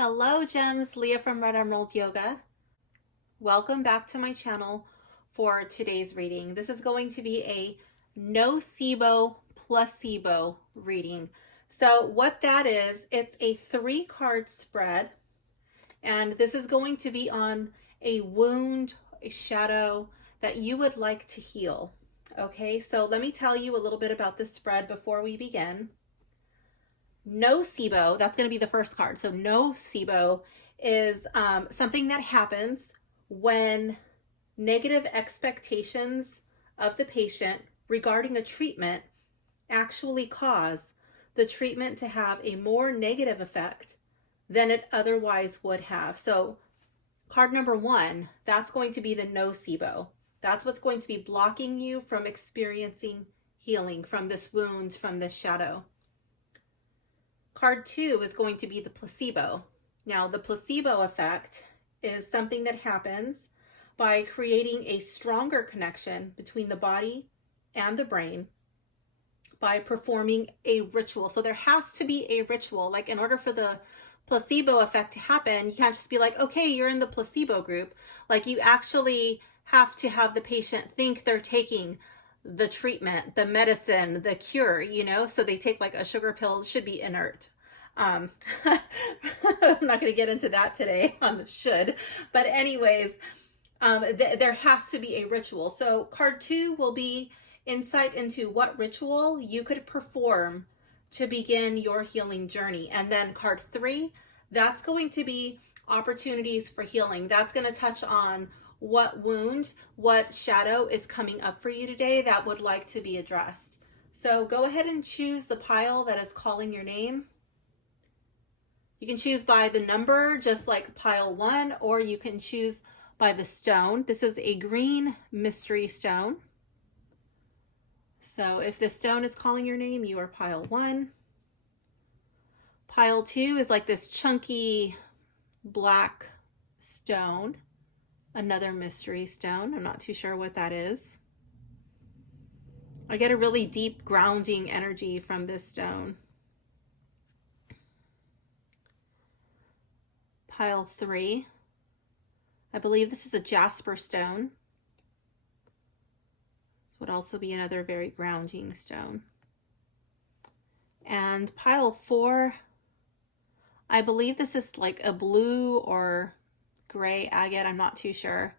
Hello Gems, Leah from Red Emerald Yoga. Welcome back to my channel for today's reading. This is going to be a Nocebo placebo reading. So what that is, it's a 3-card spread, and this is going to be on a wound, a shadow that you would like to heal. Okay, so let me tell you a little bit about this spread before we begin. Nocebo, that's going to be the first card. So nocebo is something that happens when negative expectations of the patient regarding a treatment actually cause the treatment to have a more negative effect than it otherwise would have. So card number 1, that's going to be the nocebo. That's what's going to be blocking you from experiencing healing from this wound, from this shadow. Card 2 is going to be the placebo. Now, the placebo effect is something that happens by creating a stronger connection between the body and the brain by performing a ritual. So there has to be a ritual. Like, in order for the placebo effect to happen, you can't just be like, okay, you're in the placebo group. Like, you actually have to have the patient think they're taking the treatment, the medicine, the cure, so they take like a sugar pill. It should be inert. I'm not going to get into that today on the should, but anyways, there has to be a ritual. So card 2 will be insight into what ritual you could perform to begin your healing journey. And then card 3, that's going to be opportunities for healing. That's going to touch on what wound, what shadow is coming up for you today that would like to be addressed. So go ahead and choose the pile that is calling your name. You can choose by the number, just like pile 1, or you can choose by the stone. This is a green mystery stone. So if the stone is calling your name, you are pile 1. Pile 2 is like this chunky black stone. Another mystery stone. I'm not too sure what that is. I get a really deep grounding energy from this stone. Pile 3. I believe this is a jasper stone. This would also be another very grounding stone. And pile 4, I believe this is like a blue or gray agate. I'm not too sure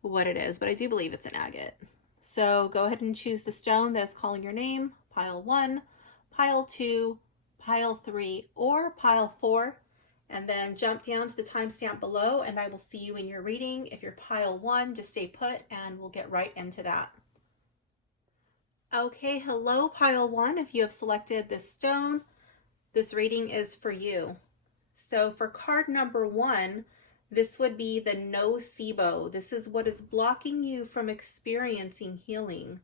what it is, but I do believe it's an agate. So go ahead and choose the stone that's calling your name, pile 1, pile 2, pile 3, or pile 4, and then jump down to the timestamp below and I will see you in your reading. If you're pile 1, just stay put and we'll get right into that. Okay, hello pile 1. If you have selected this stone, this reading is for you. So for card number 1, this would be the nocebo. This is what is blocking you from experiencing healing.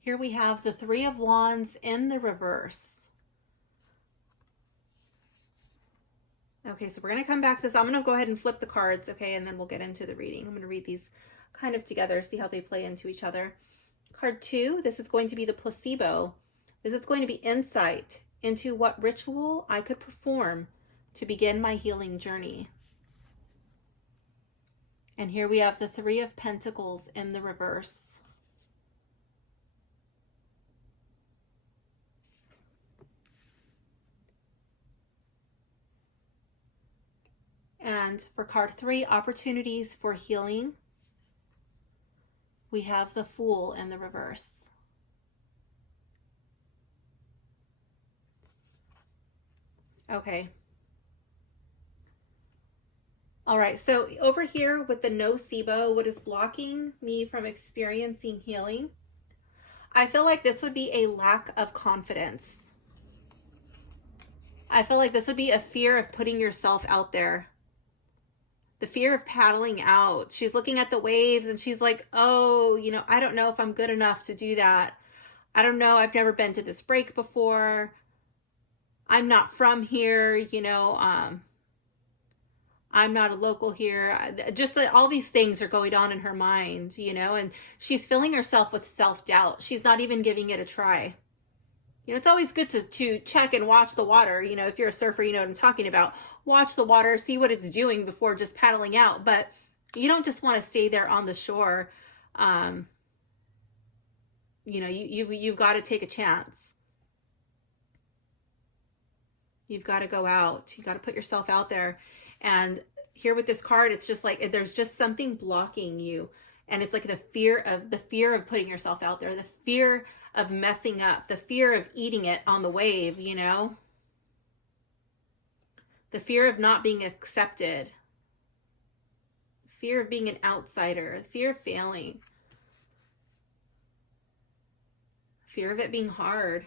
Here we have the 3 of Wands in the reverse. Okay, so we're going to come back to this. I'm going to go ahead and flip the cards, okay, and then we'll get into the reading. I'm going to read these kind of together, see how they play into each other. Card 2, this is going to be the placebo. This is going to be insight into what ritual I could perform to begin my healing journey. And here we have the 3 of Pentacles in the reverse. And for card 3, opportunities for healing, we have the Fool in the reverse. Okay. All right, so over here with the nocebo, what is blocking me from experiencing healing? I feel like this would be a lack of confidence. I feel like this would be a fear of putting yourself out there. The fear of paddling out. She's looking at the waves and she's like, oh, I don't know if I'm good enough to do that. I don't know. I've never been to this break before. I'm not from here, I'm not a local here. Just all these things are going on in her mind, and she's filling herself with self-doubt. She's not even giving it a try. It's always good to check and watch the water. If you're a surfer, you know what I'm talking about. Watch the water, see what it's doing before just paddling out. But you don't just want to stay there on the shore. Um, you've got to take a chance. You've got to go out. You've got to put yourself out there. And here with this card, it's just like there's just something blocking you. And it's like the fear of putting yourself out there, the fear of messing up, the fear of eating it on the wave, the fear of not being accepted, fear of being an outsider, fear of failing, fear of it being hard.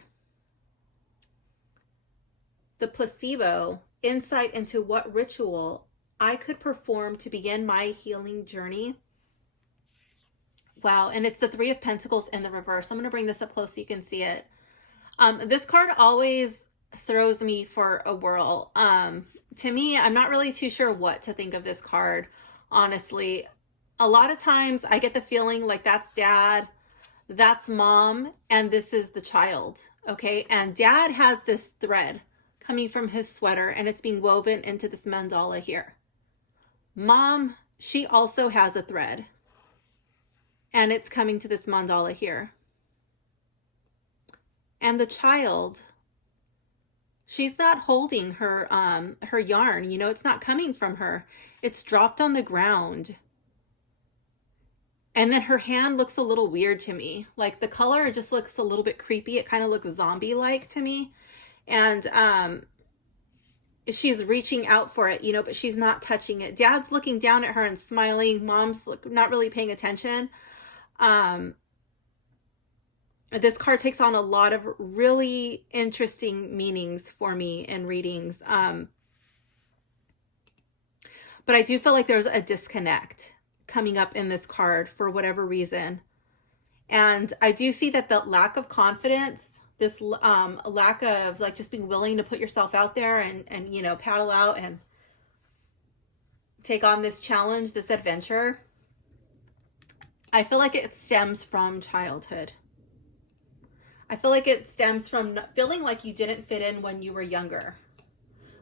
The placebo, insight into what ritual I could perform to begin my healing journey. Wow, and it's the Three of Pentacles in the reverse. I'm going to bring this up close so you can see it. This card always throws me for a whirl. To me, I'm not really too sure what to think of this card, honestly. A lot of times I get the feeling like that's dad, that's mom, and this is the child, okay? And dad has this thread coming from his sweater, and it's being woven into this mandala here. Mom, she also has a thread, and it's coming to this mandala here. And the child, she's not holding her yarn, it's not coming from her. It's dropped on the ground. And then her hand looks a little weird to me. Like the color just looks a little bit creepy. It kind of looks zombie-like to me. And she's reaching out for it, but she's not touching it. Dad's looking down at her and smiling. Mom's not really paying attention. This card takes on a lot of really interesting meanings for me in readings. But I do feel like there's a disconnect coming up in this card for whatever reason. And I do see that the lack of confidence, this lack of like just being willing to put yourself out there and paddle out and take on this challenge, this adventure, I feel like it stems from childhood. I feel like it stems from feeling like you didn't fit in when you were younger.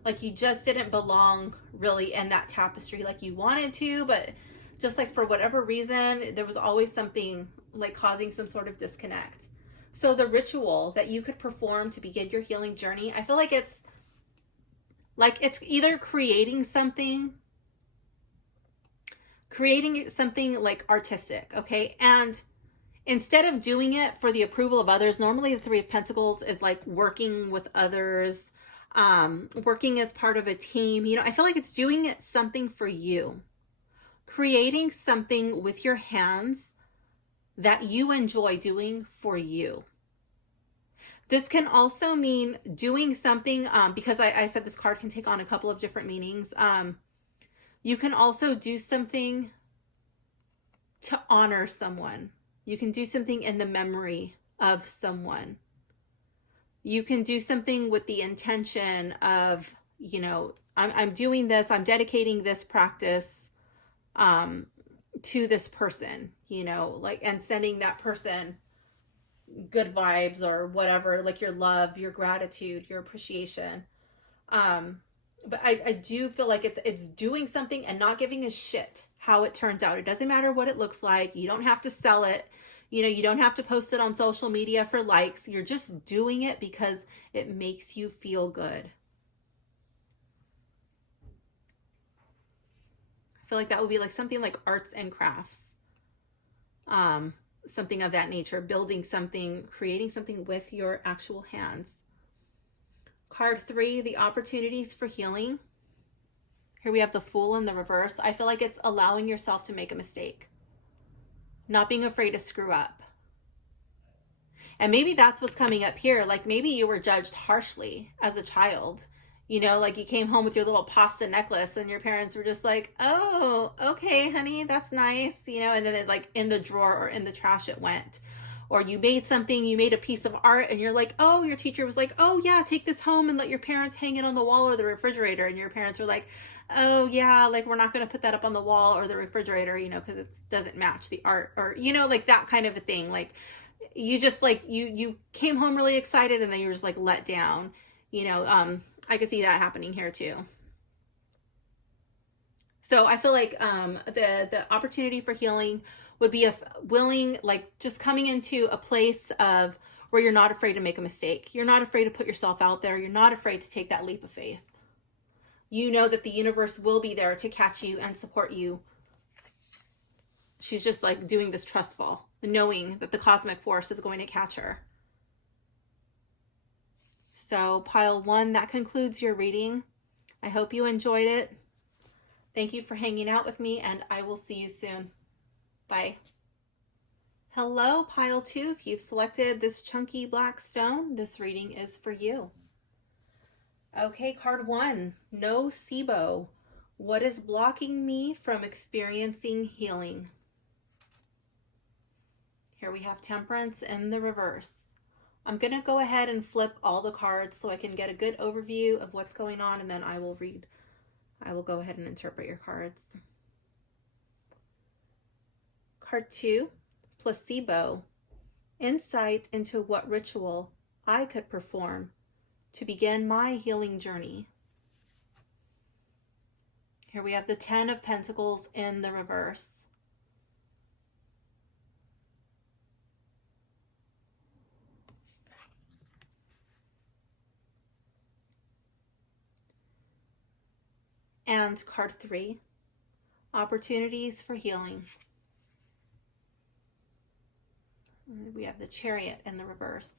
Like you just didn't belong really in that tapestry like you wanted to, but just like for whatever reason, there was always something like causing some sort of disconnect. So the ritual that you could perform to begin your healing journey, I feel like it's either creating something like artistic, okay? And instead of doing it for the approval of others, normally the Three of Pentacles is like working with others, working as part of a team. I feel like it's doing something for you, creating something with your hands that you enjoy doing for you. This can also mean doing something, because I said this card can take on a couple of different meanings. You can also do something to honor someone. You can do something in the memory of someone. You can do something with the intention of, I'm doing this, I'm dedicating this practice to this person, and sending that person good vibes or whatever, like your love, your gratitude, your appreciation. But I do feel like it's doing something and not giving a shit how it turns out. It doesn't matter what it looks like. You don't have to sell it. You don't have to post it on social media for likes. You're just doing it because it makes you feel good. I feel like that would be like something like arts and crafts. Something of that nature, building something, creating something with your actual hands. Card 3, the opportunities for healing. Here we have the Fool in the reverse. I feel like it's allowing yourself to make a mistake. Not being afraid to screw up. And maybe that's what's coming up here. Like maybe you were judged harshly as a child. Like you came home with your little pasta necklace and your parents were just like, oh, okay, honey, that's nice. And then it like in the drawer or in the trash it went. Or you made a piece of art and you're like, oh, your teacher was like, oh yeah, take this home and let your parents hang it on the wall or the refrigerator. And your parents were like, oh yeah, like we're not going to put that up on the wall or the refrigerator, because it doesn't match the art or, like that kind of a thing. Like you just like you came home really excited and then you're just like let down. I could see that happening here too. So I feel like the opportunity for healing would be a willing, like just coming into a place of where you're not afraid to make a mistake. You're not afraid to put yourself out there. You're not afraid to take that leap of faith. You know that the universe will be there to catch you and support you. She's just like doing this trustful, knowing that the cosmic force is going to catch her. So pile 1, that concludes your reading. I hope you enjoyed it. Thank you for hanging out with me, and I will see you soon. Bye. Hello, pile 2. If you've selected this chunky black stone, this reading is for you. Okay, card 1, Nocebo. What is blocking me from experiencing healing? Here we have Temperance in the reverse. I'm going to go ahead and flip all the cards so I can get a good overview of what's going on, and then I will read. I will go ahead and interpret your cards. Card 2, Placebo. Insight into what ritual I could perform to begin my healing journey. Here we have the 10 of Pentacles in the reverse. And card 3, Opportunities for Healing. We have the Chariot in the reverse.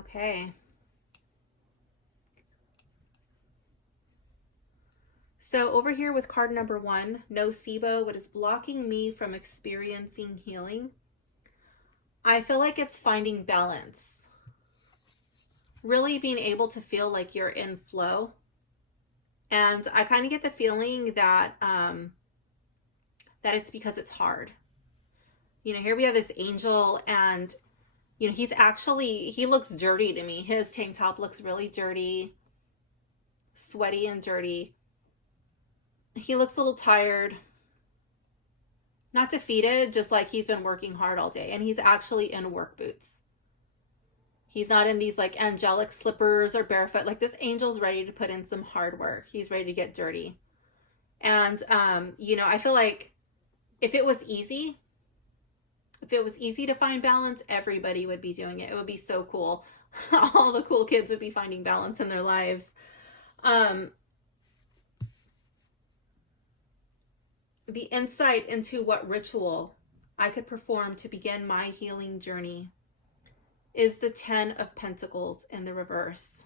Okay. So over here with card number 1, Nocebo, what is blocking me from experiencing healing? I feel like it's finding balance. Really being able to feel like you're in flow. And I kind of get the feeling that that it's because it's hard. Here we have this angel, and he looks dirty to me. His tank top looks really dirty, sweaty and dirty. He looks a little tired, not defeated, just like he's been working hard all day, and he's actually in work boots. He's not in these like angelic slippers or barefoot. Like, this angel's ready to put in some hard work. He's ready to get dirty. And, I feel like if it was easy to find balance, everybody would be doing it. It would be so cool. All the cool kids would be finding balance in their lives. The insight into what ritual I could perform to begin my healing journey is the 10 of Pentacles in the reverse.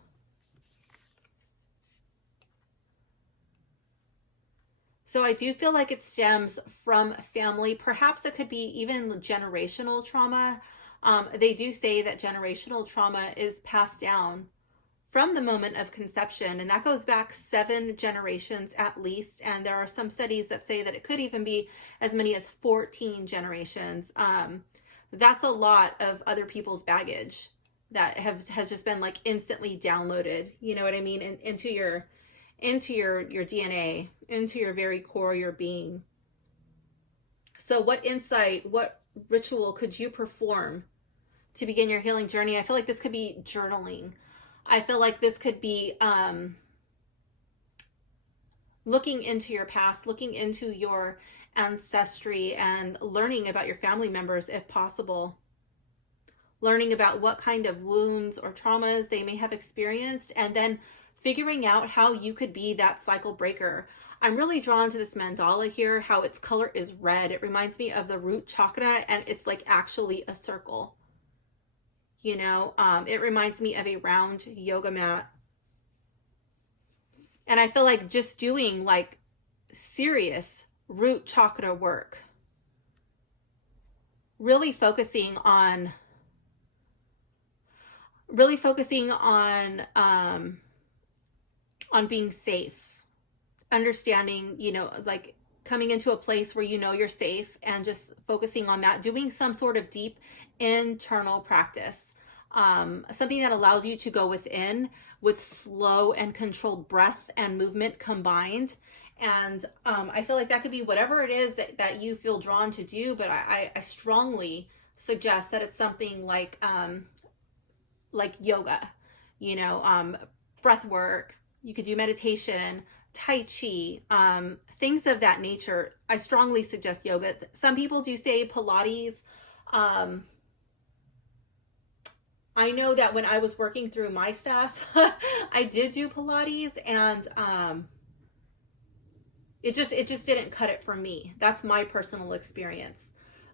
So I do feel like it stems from family. Perhaps it could be even generational trauma. They do say that generational trauma is passed down from the moment of conception, and that goes back 7 generations at least. And there are some studies that say that it could even be as many as 14 generations. That's a lot of other people's baggage that has just been like instantly downloaded, you know what I mean, into your DNA, into your very core, your being. So what insight, what ritual could you perform to begin your healing journey? I feel like this could be journaling. I feel like this could be looking into your past, looking into your ancestry, and learning about your family members if possible. Learning about what kind of wounds or traumas they may have experienced, and then figuring out how you could be that cycle breaker. I'm really drawn to this mandala here, how its color is red. It reminds me of the root chakra, and it's like actually a circle. It reminds me of a round yoga mat. And I feel like just doing like serious root chakra work, really focusing on being safe, understanding, like coming into a place where you're safe, and just focusing on that, doing some sort of deep internal practice, something that allows you to go within with slow and controlled breath and movement combined, And I feel like that could be whatever it is that you feel drawn to do, but I strongly suggest that it's something like yoga, you know, breath work. You could do meditation, Tai Chi, things of that nature. I strongly suggest yoga. Some people do say Pilates. I know that when I was working through my stuff, I did do Pilates, and it just didn't cut it for me. That's my personal experience.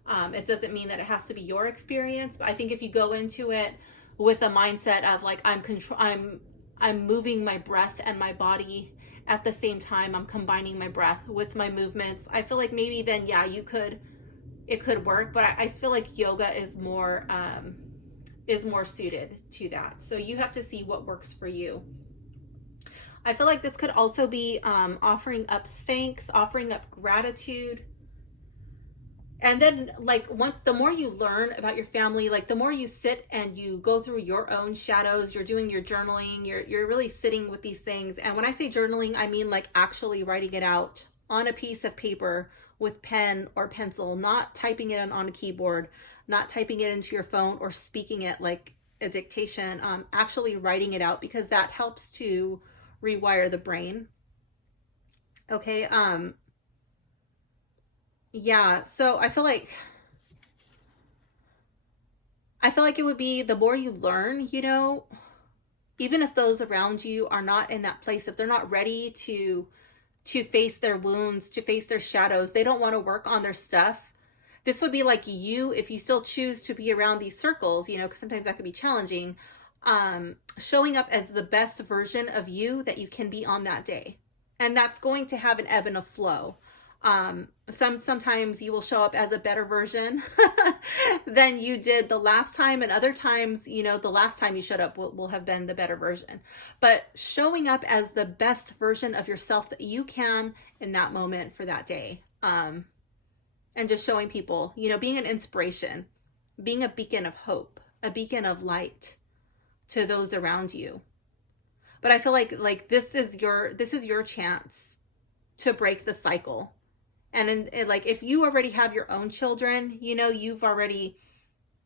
It doesn't mean that it has to be your experience, but I think if you go into it with a mindset of like I'm moving my breath and my body at the same time, I'm combining my breath with my movements, I feel like maybe then it could work. But I feel like yoga is more suited to that. So you have to see what works for you. I feel like this could also be offering up thanks, offering up gratitude. And then like the more you learn about your family, like the more you sit and you go through your own shadows, you're doing your journaling, you're really sitting with these things. And when I say journaling, I mean like actually writing it out on a piece of paper with pen or pencil, not typing it on a keyboard, not typing it into your phone or speaking it like a dictation, actually writing it out, because that helps to rewire the brain. Okay. Yeah, so I feel like it would be the more you learn, you know, even if those around you are not in that place, if they're not ready to face their wounds, to face their shadows, they don't want to work on their stuff. This would be like you, if you still choose to be around these circles, you know, because sometimes that could be challenging, showing up as the best version of you that you can be on that day. And that's going to have an ebb and a flow. Sometimes you will show up as a better version than you did the last time, and other times, you know, the last time you showed up will have been the better version. But showing up as the best version of yourself that you can in that moment for that day, and just showing people, you know, being an inspiration, being a beacon of hope, a beacon of light to those around you. But I feel like this is your chance to break the cycle. And like if you already have your own children, you know, you've already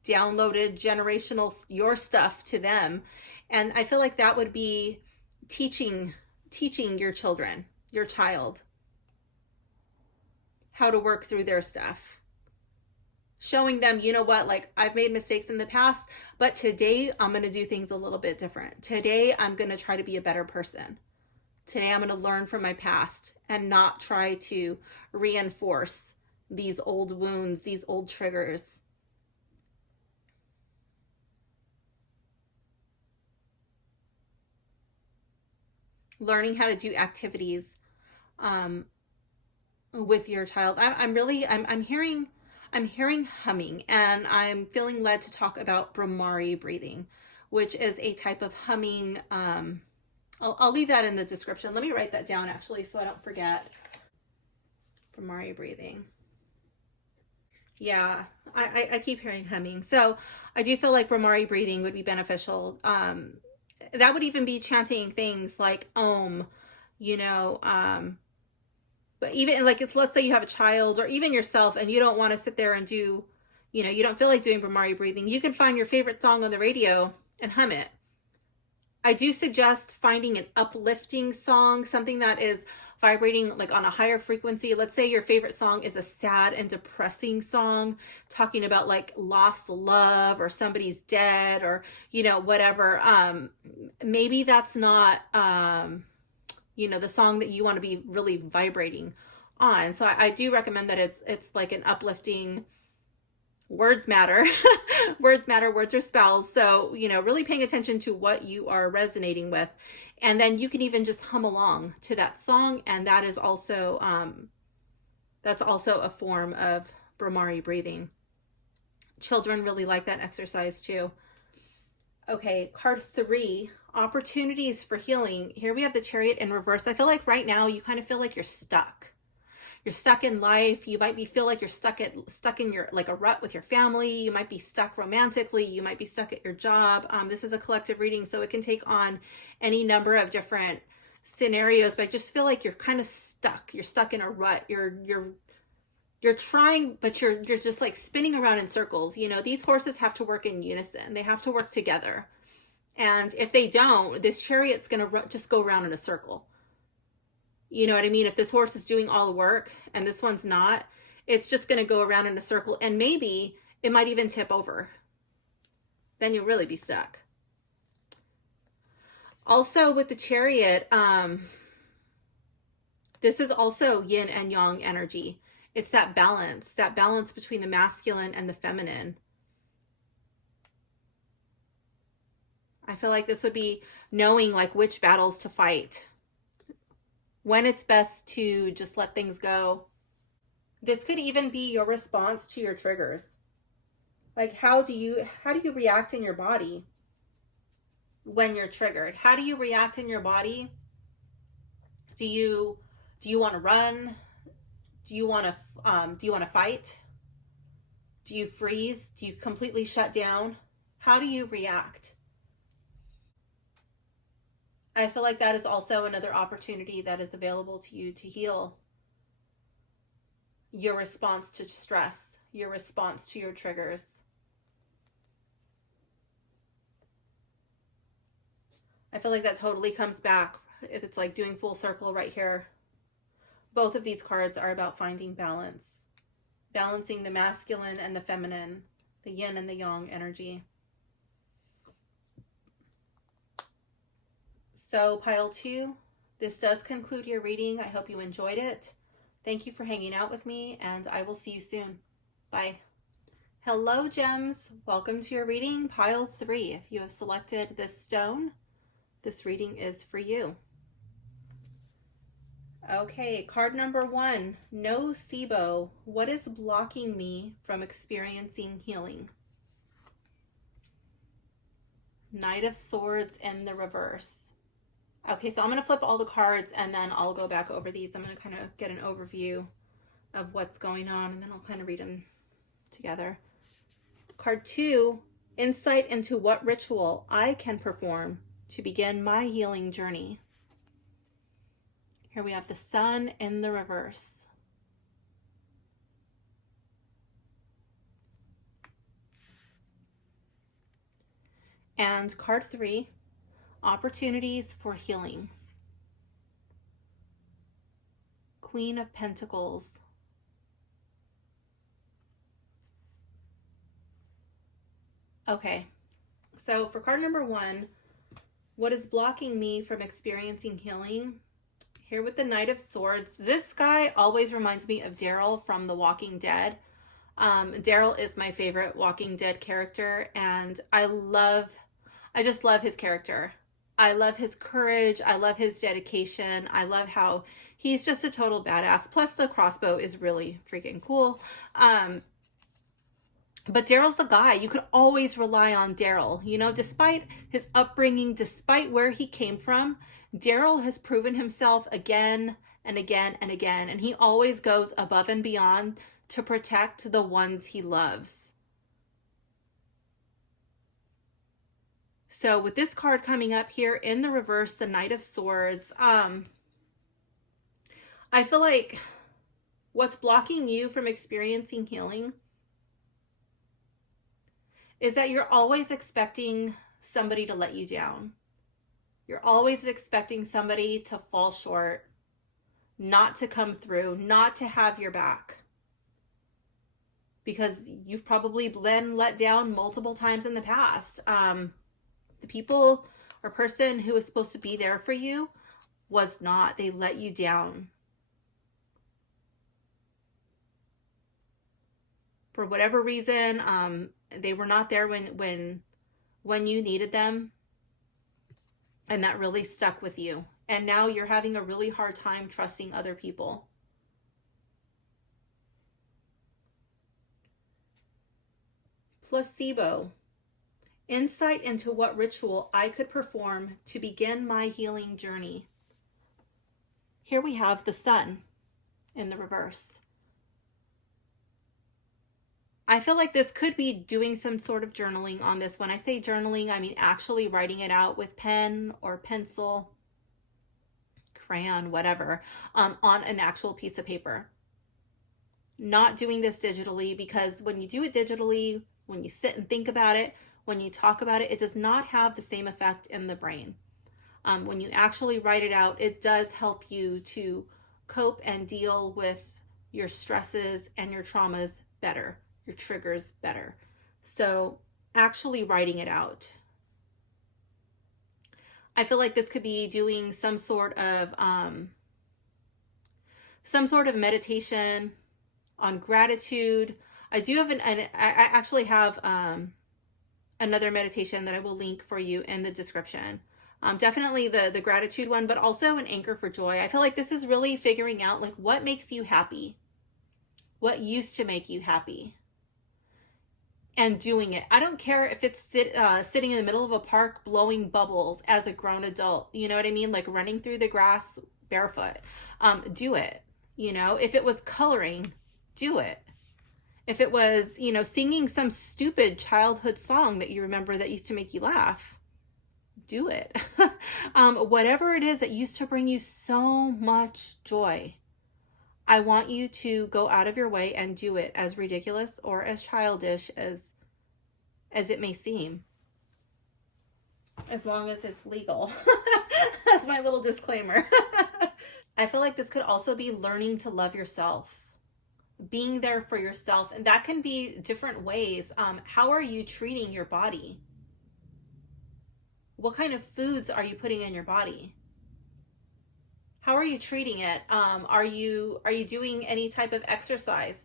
downloaded generational your stuff to them. And I feel like that would be teaching your children, your child, how to work through their stuff. Showing them, you know what, like I've made mistakes in the past, but today I'm going to do things a little bit different. Today I'm going to try to be a better person. Today I'm going to learn from my past and not try to reinforce these old wounds, these old triggers. Learning how to do activities with your child. I'm hearing humming, and I'm feeling led to talk about Brahmari breathing, which is a type of humming. I'll leave that in the description. Let me write that down actually so I don't forget. Brahmari breathing. Yeah, I keep hearing humming. So I do feel like Brahmari breathing would be beneficial. That would even be chanting things like Om, you know, but even like let's say you have a child or even yourself and you don't want to sit there and do, you know, you don't feel like doing Brahmari breathing. You can find your favorite song on the radio and hum it. I do suggest finding an uplifting song, something that is vibrating like on a higher frequency. Let's say your favorite song is a sad and depressing song talking about like lost love or somebody's dead or, you know, whatever. Maybe that's not, you know, the song that you want to be really vibrating on. So I do recommend that it's like an uplifting. Words matter. Words matter. Words are spells. So, you know, really paying attention to what you are resonating with. And then you can even just hum along to that song. And that is also, that's also a form of Brahmari breathing. Children really like that exercise too. Okay, card 3, opportunities for healing. Here we have the Chariot in reverse. I feel like right now you kind of feel like you're stuck. You're stuck in life. You might feel like you're stuck in your like a rut with your family. You might be stuck romantically. You might be stuck at your job. This is a collective reading, so it can take on any number of different scenarios, but I just feel like you're kind of stuck. You're stuck in a rut. You're trying, but you're just like spinning around in circles. You know, these horses have to work in unison. They have to work together. And if they don't, this chariot's going to just go around in a circle. You know what I mean? If this horse is doing all the work and this one's not, it's just going to go around in a circle, and maybe it might even tip over. Then you'll really be stuck. Also with the chariot, this is also yin and yang energy. It's that balance between the masculine and the feminine. I feel like this would be knowing like which battles to fight, when it's best to just let things go. This could even be your response to your triggers. Like how do you react in your body when you're triggered? How do you react in your body? Do you want to run? Do you want to fight? Do you freeze? Do you completely shut down? How do you react? I feel like that is also another opportunity that is available to you to heal your response to stress, your response to your triggers. I feel like that totally comes back. It's like doing full circle right here. Both of these cards are about finding balance, balancing the masculine and the feminine, the yin and the yang energy. So pile 2, this does conclude your reading. I hope you enjoyed it. Thank you for hanging out with me, and I will see you soon. Bye. Hello, gems. Welcome to your reading, pile 3. If you have selected this stone, this reading is for you. Okay, card number 1, Nocebo. What is blocking me from experiencing healing? Knight of Swords in the reverse. Okay, so I'm going to flip all the cards and then I'll go back over these. I'm going to kind of get an overview of what's going on and then I'll kind of read them together. Card 2, insight into what ritual I can perform to begin my healing journey. Here we have the Sun in the reverse. And card 3, opportunities for healing. Queen of Pentacles. Okay, so for card number 1, what is blocking me from experiencing healing? Here with the Knight of Swords, this guy always reminds me of Daryl from The Walking Dead. Daryl is my favorite Walking Dead character, and I just love his character. I love his courage. I love his dedication. I love how he's just a total badass. Plus the crossbow is really freaking cool. But Daryl's the guy. You could always rely on Daryl. You know, despite his upbringing, despite where he came from, Daryl has proven himself again and again and again. And he always goes above and beyond to protect the ones he loves. So with this card coming up here in the reverse, the Knight of Swords, I feel like what's blocking you from experiencing healing is that you're always expecting somebody to let you down. You're always expecting somebody to fall short, not to come through, not to have your back. Because you've probably been let down multiple times in the past. The people or person who was supposed to be there for you was not. They let you down. For whatever reason, they were not there when you needed them. And that really stuck with you. And now you're having a really hard time trusting other people. Placebo. Insight into what ritual I could perform to begin my healing journey. Here we have the Sun in the reverse. I feel like this could be doing some sort of journaling on this. When I say journaling, I mean actually writing it out with pen or pencil. crayon, whatever, on an actual piece of paper. Not doing this digitally, because when you do it digitally, when you sit and think about it, when you talk about it, it does not have the same effect in the brain. When you actually write it out, it does help you to cope and deal with your stresses and your traumas better, your triggers better. So actually writing it out. I feel like this could be doing some sort of meditation on gratitude. I do have I actually have another meditation that I will link for you in the description. Definitely the gratitude one, but also an anchor for joy. I feel like this is really figuring out like what makes you happy, what used to make you happy, and doing it. I don't care if it's sitting in the middle of a park blowing bubbles as a grown adult. You know what I mean? Like running through the grass barefoot. Do it. You know, if it was coloring, do it. If it was, you know, singing some stupid childhood song that you remember that used to make you laugh, do it. Whatever it is that used to bring you so much joy, I want you to go out of your way and do it, as ridiculous or as childish as it may seem. As long as it's legal. That's my little disclaimer. I feel like this could also be learning to love yourself, being there for yourself. And that can be different ways. How are you treating your body? What kind of foods are you putting in your body? How are you treating it? Are you doing any type of exercise?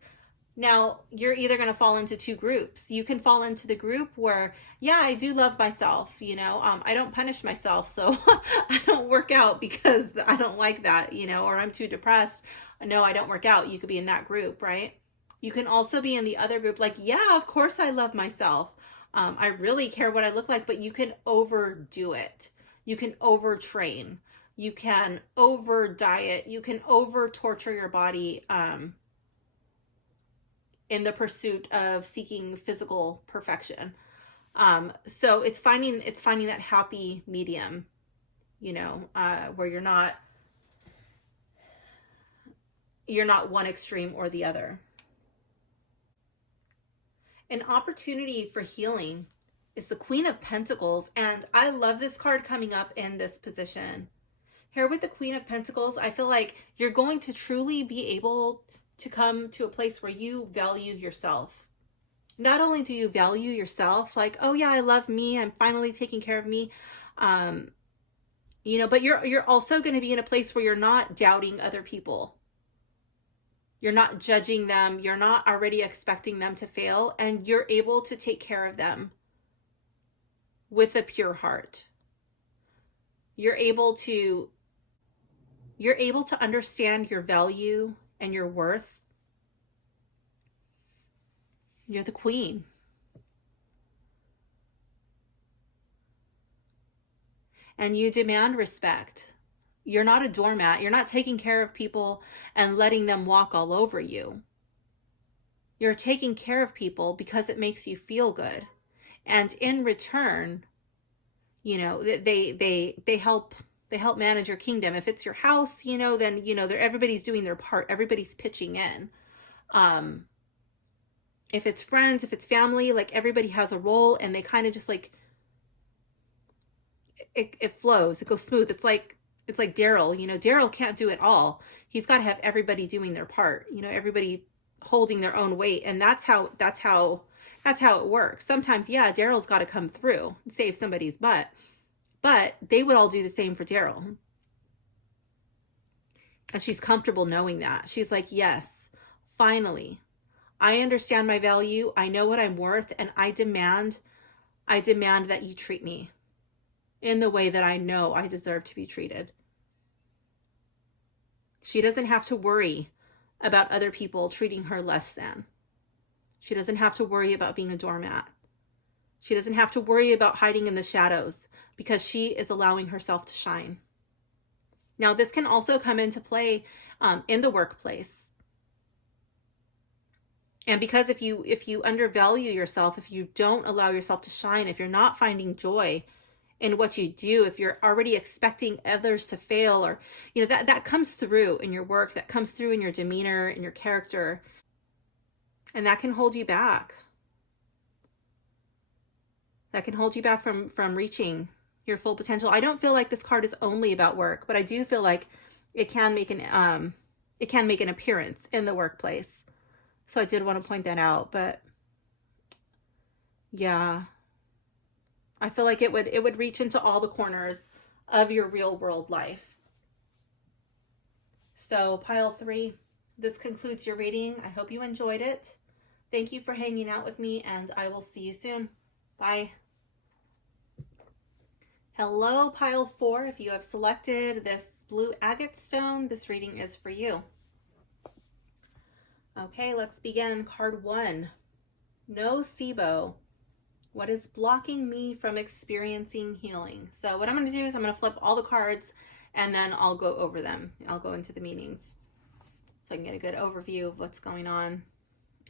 Now, you're either going to fall into two groups. You can fall into the group where, yeah, I do love myself. You know, I don't punish myself. So I don't work out because I don't like that, you know, or I'm too depressed. No, I don't work out. You could be in that group, right? You can also be in the other group. Like, yeah, of course I love myself. I really care what I look like, but you can overdo it. You can overtrain. You can over diet. You can over torture your body, in the pursuit of seeking physical perfection. So it's finding that happy medium, you know, where you're not one extreme or the other. An opportunity for healing is the Queen of Pentacles, and I love this card coming up in this position. Here with the Queen of Pentacles, I feel like you're going to truly be able to come to a place where you value yourself. Not only do you value yourself, like, oh yeah, I love me, I'm finally taking care of me, you know, but you're also going to be in a place where you're not doubting other people. You're not judging them. You're not already expecting them to fail, and you're able to take care of them with a pure heart. You're able to understand your value and your worth. You're the queen. And you demand respect. You're not a doormat. You're not taking care of people and letting them walk all over you. You're taking care of people because it makes you feel good. And in return, you know, they help manage your kingdom. If it's your house, you know, then, you know, everybody's doing their part. Everybody's pitching in. If it's friends, if it's family, like everybody has a role, and they kind of just like, it flows, it goes smooth. It's like Daryl, you know, Daryl can't do it all. He's got to have everybody doing their part, you know, everybody holding their own weight. And that's how it works. Sometimes, yeah, Daryl's got to come through and save somebody's butt, but they would all do the same for Daryl. And she's comfortable knowing that. She's like, yes, finally, I understand my value. I know what I'm worth. And I demand that you treat me in the way that I know I deserve to be treated. She doesn't have to worry about other people treating her less than. She doesn't have to worry about being a doormat. She doesn't have to worry about hiding in the shadows, because she is allowing herself to shine. Now, this can also come into play in the workplace. And because if you undervalue yourself, if you don't allow yourself to shine, if you're not finding joy in what you do, if you're already expecting others to fail, or, that comes through in your work, that comes through in your demeanor, in your character, and that can hold you back. That can hold you back from reaching your full potential. I don't feel like this card is only about work, but I do feel like it can make an appearance in the workplace. So I did want to point that out, but yeah, I feel like it would reach into all the corners of your real world life. So pile 3, this concludes your reading. I hope you enjoyed it. Thank you for hanging out with me, and I will see you soon. Bye. Hello, pile 4. If you have selected this blue agate stone, this reading is for you. Okay, let's begin. Card 1, Nocebo. What is blocking me from experiencing healing? So what I'm going to do is I'm going to flip all the cards, and then I'll go over them. I'll go into the meanings so I can get a good overview of what's going on.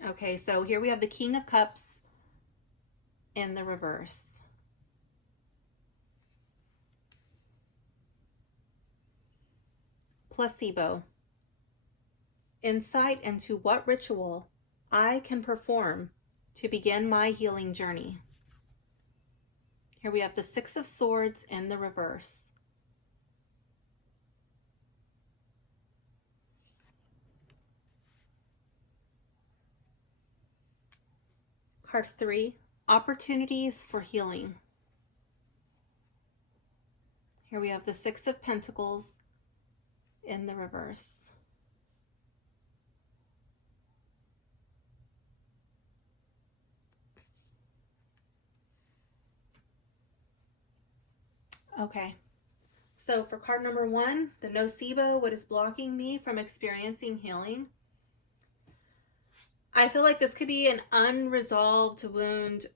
Okay, so here we have the King of Cups in the reverse. Placebo. Insight into what ritual I can perform to begin my healing journey. Here we have the 6 of Swords in the reverse. Card 3, Opportunities for Healing. Here we have the 6 of Pentacles in the reverse. Okay, so for card number 1, the Nocebo, what is blocking me from experiencing healing? I feel like this could be an unresolved wound,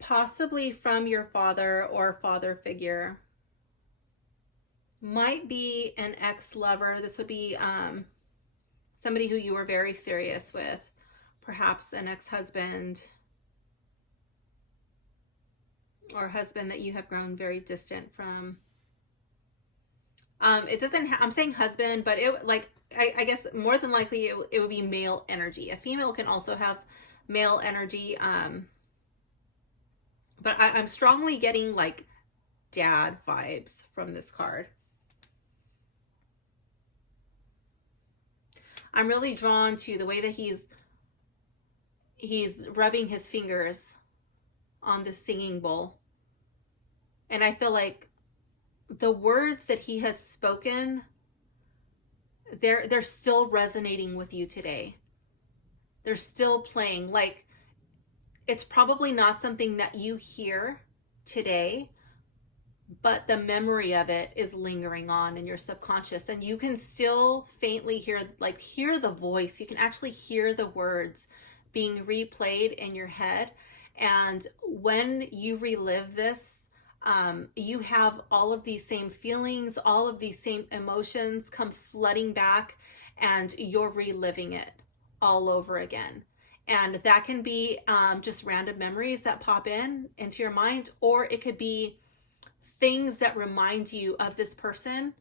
possibly from your father or father figure. Might be an ex-lover. This would be somebody who you were very serious with, perhaps an ex-husband or husband that you have grown very distant from. It doesn't, I'm saying husband, but it, like, I guess more than likely it would be male energy. A female can also have male energy. But I'm strongly getting like dad vibes from this card. I'm really drawn to the way that he's rubbing his fingers on the singing bowl. And I feel like the words that he has spoken, they're still resonating with you today. They're still playing. Like, it's probably not something that you hear today, but the memory of it is lingering on in your subconscious, and you can still faintly hear the voice. You can actually hear the words being replayed in your head. And when you relive this, you have all of these same feelings, all of these same emotions come flooding back, and you're reliving it all over again. And that can be just random memories that pop into your mind, or it could be things that remind you of this person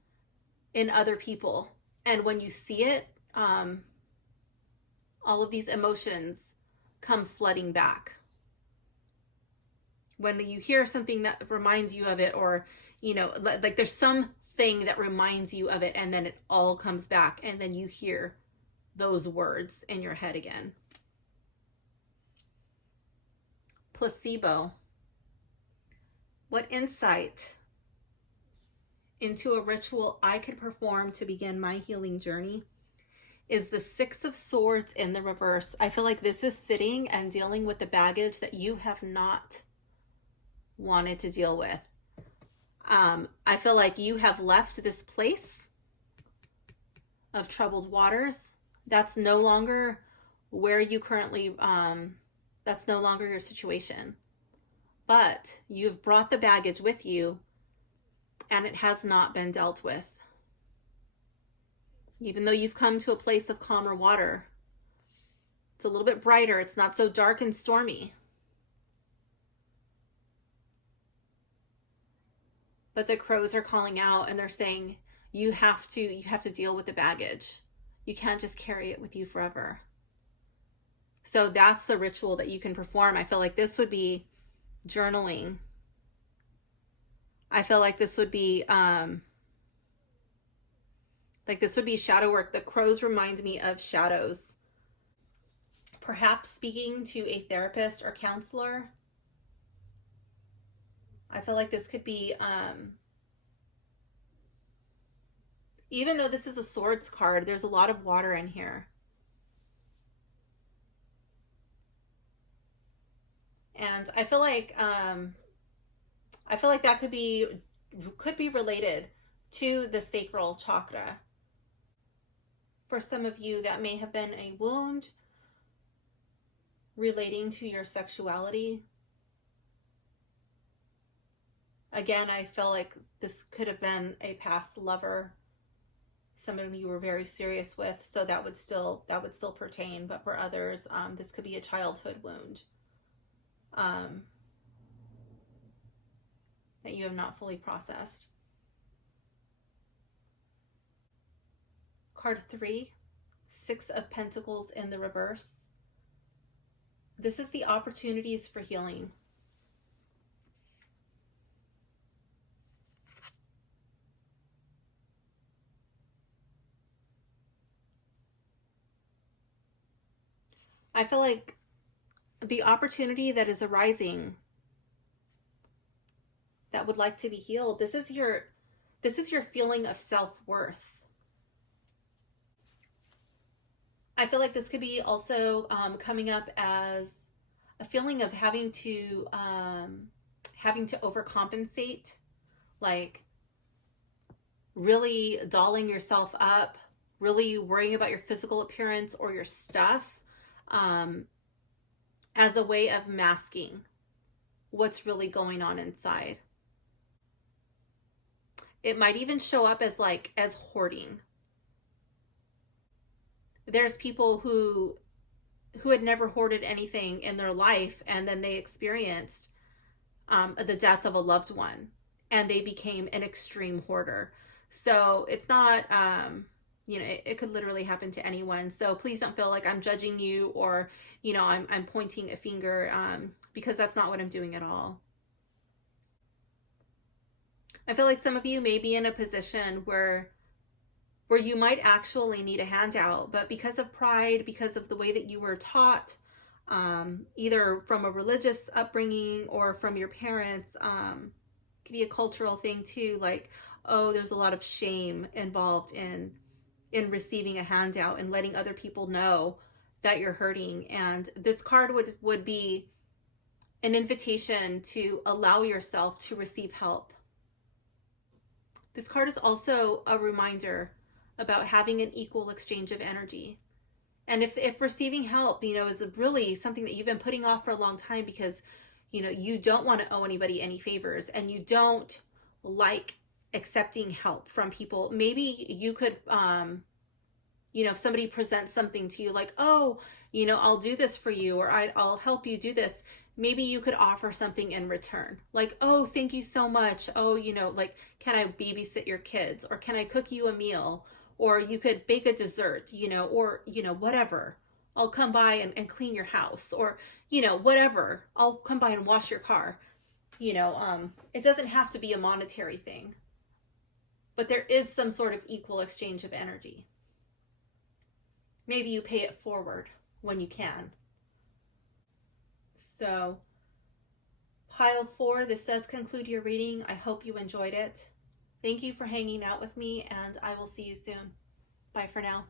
in other people. And when you see it, all of these emotions come flooding back. When you hear something that reminds you of it, or, like there's something that reminds you of it, and then it all comes back, and then you hear those words in your head again. Placebo. What insight into a ritual I could perform to begin my healing journey is the 6 of Swords in the reverse. I feel like this is sitting and dealing with the baggage that you have not wanted to deal with. I feel like you have left this place of troubled waters. That's no longer where you currently, that's no longer your situation. But you've brought the baggage with you, and it has not been dealt with. Even though you've come to a place of calmer water, it's a little bit brighter. It's not so dark and stormy. but the crows are calling out and they're saying you have to deal with the baggage. You can't just carry it with you forever. So that's the ritual that you can perform. I feel like this would be journaling. I feel like this would be shadow work. The crows remind me of shadows. Perhaps speaking to a therapist or counselor. I feel like this could be, even though this is a swords card, there's a lot of water in here. And I feel like that could be related to the sacral chakra. For some of you, that may have been a wound relating to your sexuality. Again, I feel like this could have been a past lover, somebody you were very serious with, so that would still pertain. But for others, this could be a childhood wound that you have not fully processed. Card 3, 6 of Pentacles in the reverse. This is the opportunities for healing. I feel like the opportunity that is arising that would like to be healed, this is your feeling of self-worth. I feel like this could be also coming up as a feeling of having to overcompensate, like really dolling yourself up, really worrying about your physical appearance or your stuff, as a way of masking what's really going on inside. It might even show up as hoarding. There's people who had never hoarded anything in their life, and then they experienced the death of a loved one, and they became an extreme hoarder. So it's not, it could literally happen to anyone. So please don't feel like I'm judging you or, I'm pointing a finger, because that's not what I'm doing at all. I feel like some of you may be in a position where you might actually need a handout, but because of pride, because of the way that you were taught, either from a religious upbringing or from your parents, it could be a cultural thing too, like, oh, there's a lot of shame involved in receiving a handout and letting other people know that you're hurting. And this card would be an invitation to allow yourself to receive help. This card is also a reminder about having an equal exchange of energy. And if receiving help, is really something that you've been putting off for a long time because, you don't want to owe anybody any favors and you don't like accepting help from people. Maybe you could, if somebody presents something to you like, oh, I'll do this for you, or I'll help you do this. Maybe you could offer something in return. Like, oh, thank you so much. Oh, can I babysit your kids? Or can I cook you a meal? Or you could bake a dessert, or, whatever. I'll come by and clean your house, or, whatever. I'll come by and wash your car. It doesn't have to be a monetary thing, but there is some sort of equal exchange of energy. Maybe you pay it forward when you can. So, pile 4, this does conclude your reading. I hope you enjoyed it. Thank you for hanging out with me, and I will see you soon. Bye for now.